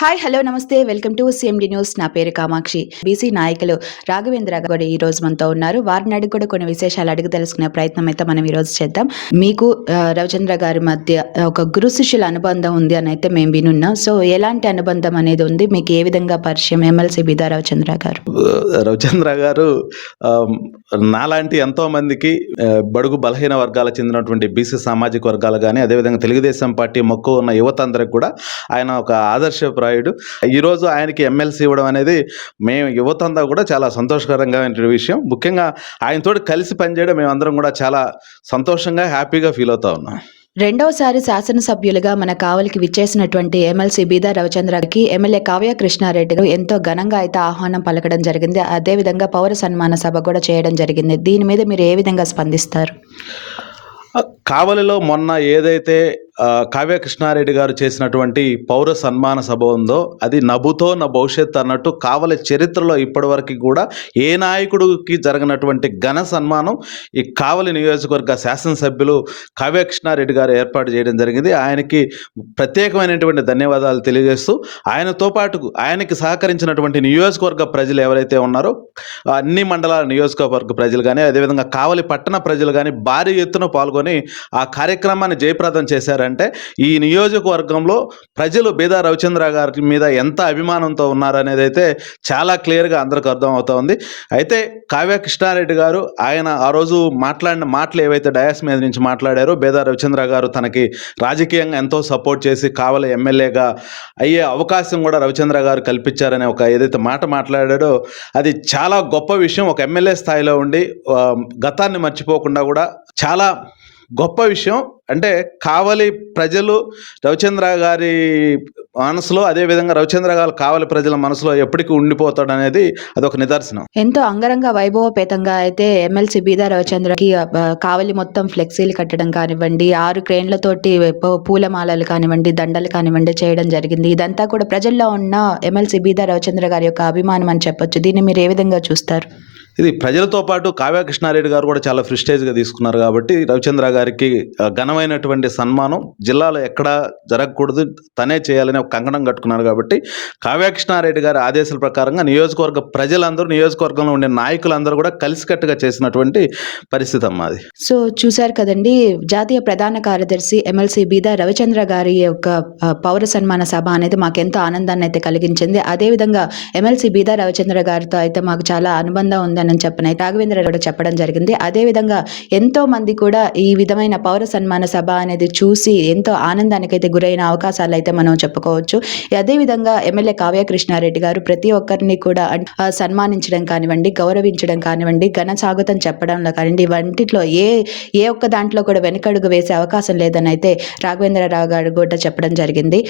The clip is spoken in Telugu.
Hi hello నమస్తే. Welcome to CMD news. నా పేరు కామాక్షి. బీసీ నాయకులు రాఘవేంద్ర కూడా ఈ రోజు మనతో ఉన్నారు. వారిని అడిగి కూడా కొన్ని విశేషాలు అడిగి తెలుసుకునే ప్రయత్నం అయితే మనం ఈ రోజు చేద్దాం. మీకు రవిచంద్ర గారి మధ్య ఒక గురు శిష్యుల అనుబంధం ఉంది అని అయితే మేము వినున్నాం. సో ఎలాంటి అనుబంధం అనేది ఉంది? మీకు ఏ విధంగా పరిచయం? ఎమ్మెల్సీ బిదా రవిచంద్ర గారు. రవిచంద్ర గారు నాలాంటి ఎంతో మందికి బడుగు బలహీన వర్గాలకు చెందినటువంటి బీసీ సామాజిక వర్గాలు కానీ అదేవిధంగా తెలుగుదేశం పార్టీ మొక్కు ఉన్న యువత అందరికి కూడా ఆయన ఒక ఆదర్శ ఆదర్శప్రాయుడు ఈరోజు ఆయనకి ఎమ్మెల్సీ ఇవ్వడం అనేది మేము యువత అంతా కూడా చాలా సంతోషకరంగా విషయం. ముఖ్యంగా ఆయనతోటి కలిసి పనిచేయడం మేమందరం కూడా చాలా సంతోషంగా హ్యాపీగా ఫీల్ అవుతా ఉన్నాం. రెండవసారి శాసనసభ్యులుగా మన కావలికి విచ్చేసినటువంటి ఎమ్మెల్సీ బీదా రవిచంద్రకి ఎమ్మెల్యే కావ్య కృష్ణారెడ్డి ఎంతో ఘనంగా అయితే ఆహ్వానం పలకడం జరిగింది. అదేవిధంగా పౌర సన్మాన సభ కూడా చేయడం జరిగింది. దీని మీద మీరు ఏ విధంగా స్పందిస్తారు? కావలిలో మొన్న ఏదైతే కావ్య కృష్ణారెడ్డి గారు చేసినటువంటి పౌర సన్మాన సభ ఉందో అది నభుతో నా భవిష్యత్ అన్నట్టు కావలి చరిత్రలో ఇప్పటివరకు కూడా ఏ నాయకుడికి జరిగినటువంటి ఘన సన్మానం ఈ కావలి నియోజకవర్గ శాసనసభ్యులు కావ్య కృష్ణారెడ్డి గారు ఏర్పాటు చేయడం జరిగింది. ఆయనకి ప్రత్యేకమైనటువంటి ధన్యవాదాలు తెలియజేస్తూ ఆయనతో పాటు ఆయనకి సహకరించినటువంటి నియోజకవర్గ ప్రజలు ఎవరైతే ఉన్నారో అన్ని మండలాల నియోజకవర్గ ప్రజలు కానీ అదేవిధంగా కావలి పట్టణ ప్రజలు కానీ భారీ ఎత్తున పాల్గొని ఆ కార్యక్రమాన్ని జయప్రదం చేశారు. చేశారంటే ఈ నియోజకవర్గంలో ప్రజలు బీదా రవిచంద్ర గారి మీద ఎంత అభిమానంతో ఉన్నారనేది అయితే చాలా క్లియర్గా అందరికి అర్థం అవుతా ఉంది. అయితే కావ్య కృష్ణారెడ్డి గారు ఆయన ఆ రోజు మాట్లాడిన మాటలు ఏవైతే డయాస్ మీద నుంచి మాట్లాడారో బేదా రవిచంద్ర గారు తనకి రాజకీయంగా ఎంతో సపోర్ట్ చేసి కావలి ఎమ్మెల్యేగా అయ్యే అవకాశం కూడా రవిచంద్ర గారు కల్పించారనే ఒక ఏదైతే మాట మాట్లాడాడో అది చాలా గొప్ప విషయం. ఒక ఎమ్మెల్యే స్థాయిలో ఉండి గతాన్ని మర్చిపోకుండా కూడా చాలా గొప్ప విషయం. అంటే కావలి ప్రజలు రవిచంద్ర గారి మనసులో అదే విధంగా రవిచంద్ర గారు కావలి ప్రజల మనసులో ఎప్పటికీ ఉండిపోతాడు అనేది అదొక నిదర్శనం. ఎంతో అంగరంగ వైభవపేతంగా అయితే ఎమ్మెల్సీ బీదా రవిచంద్రకి కావలి మొత్తం ఫ్లెక్సీలు కట్టడం కానివ్వండి ఆరు క్రేన్లతోటి పూలమాలలు కానివ్వండి దండలు కానివ్వండి చేయడం జరిగింది. ఇదంతా కూడా ప్రజల్లో ఉన్న ఎమ్మెల్సీ బీదా రవిచంద్ర గారి యొక్క అభిమానం అని చెప్పొచ్చు. దీన్ని మీరు ఏ విధంగా చూస్తారు? ఇది ప్రజలతో పాటు కావ్యకృష్ణారెడ్డి గారు కూడా చాలా ఫ్రిస్టేజ్గా తీసుకున్నారు కాబట్టి రవిచంద్ర గారికి ఘనమైనటువంటి సన్మానం. జిల్లాలో ఎక్కడా జరగకూడదు తనే చేయాలని ఒక కంకణం కట్టుకున్నారు కాబట్టి కావ్యకృష్ణారెడ్డి గారి ఆదేశాల ప్రకారంగా నియోజకవర్గ ప్రజలందరూ నియోజకవర్గంలో ఉండే నాయకులందరూ కూడా కలిసికట్టుగా చేసినటువంటి పరిస్థితి అమ్మా అది. సో చూశారు కదండి జాతీయ ప్రధాన కార్యదర్శి ఎమ్మెల్సీ బీదా రవిచంద్ర గారి యొక్క పౌర సన్మాన సభ అనేది మాకు ఎంతో ఆనందాన్ని అయితే కలిగించింది. అదేవిధంగా ఎమ్మెల్సీ బీదా రవిచంద్ర గారితో అయితే మాకు చాలా అనుబంధం ఉంది ఉందని చెప్పిన రాఘవేంద్ర కూడా చెప్పడం జరిగింది. అదేవిధంగా ఎంతో మంది కూడా ఈ విధమైన పౌర సన్మాన సభ అనేది చూసి ఎంతో ఆనందానికి అయితే గురైన అవకాశాలు అయితే మనం చెప్పుకోవచ్చు. అదేవిధంగా ఎమ్మెల్యే కావ్య కృష్ణారెడ్డి గారు ప్రతి ఒక్కరిని కూడా సన్మానించడం కానివ్వండి గౌరవించడం కానివ్వండి ఘన స్వాగతం చెప్పడంలో కానివ్వండి వంటిలో ఏ ఏ ఒక్క దాంట్లో కూడా వెనకడుగు వేసే అవకాశం లేదని అయితే రాఘవేంద్రరావు గారు కూడా చెప్పడం జరిగింది.